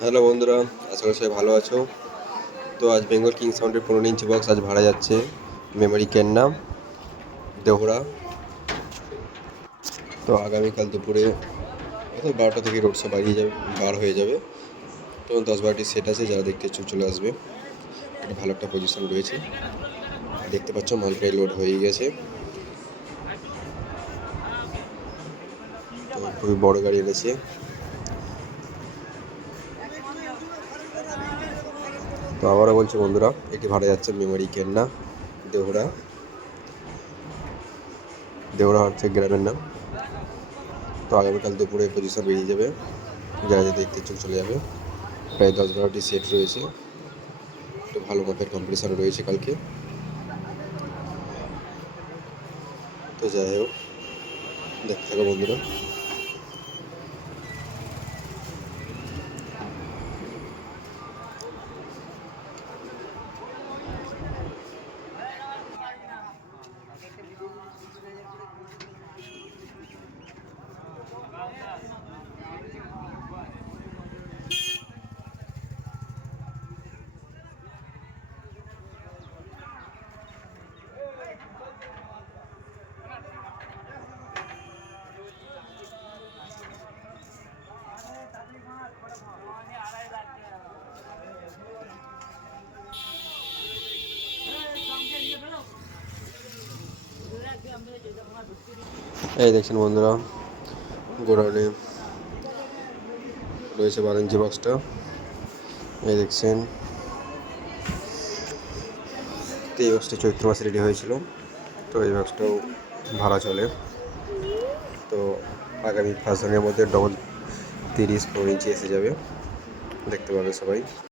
Hello বন্ধুরা, আশা করি সবাই ভালো আছো। তো আজ বেঙ্গল কিং সাউন্ডের পনেরো ইঞ্চি বক্স আজ ভাড়া যাচ্ছে মেমোরি কেন্না দেহরা তো আগামীকাল দুপুরে অর্থাৎ বারোটা থেকে রোড শো বাড়িয়ে যাবে, বার হয়ে যাবে। তো দশ বারোটি সেট আছে, যারা দেখতে ইচ্ছুক চলে আসবে। একটা ভালো একটা পজিশন রয়েছে। দেখতে পাচ্ছ, মাল প্রায় লোড হয়ে গেছে। তো খুবই বড় গাড়ি এনেছে। তো আবারও বলছি বন্ধুরা, এটি ভাড়া যাচ্ছে মেমোরি কেন্না দেহরা দেহরা হচ্ছে গ্রামের নাম। তো আগামীকাল দুপুরে পজিশন বেরিয়ে যাবে। যারা যারা দেখতে ইচ্ছুক চলে যাবে। প্রায় দশ বারোটি সেট রয়েছে। একটু ভালো মাপের কম্পিটিশান রয়েছে কালকে। তো যাই হোক, দেখতে থাকো বন্ধুরা। এই দেখছেন বন্ধুরা, গোডাউনে রয়েছে বারো ইঞ্চি বক্সটা। এই দেখছেন এই বক্সটা চৈত্র মাসে রেডি হয়েছিল, তো এই বক্সটাও ভাড়া চলে। তো আগামী ফার্স্ট দিনের মধ্যে ডবল তিরিশ পনেরো ইঞ্চি এসে যাবে, দেখতে পাবে সবাই।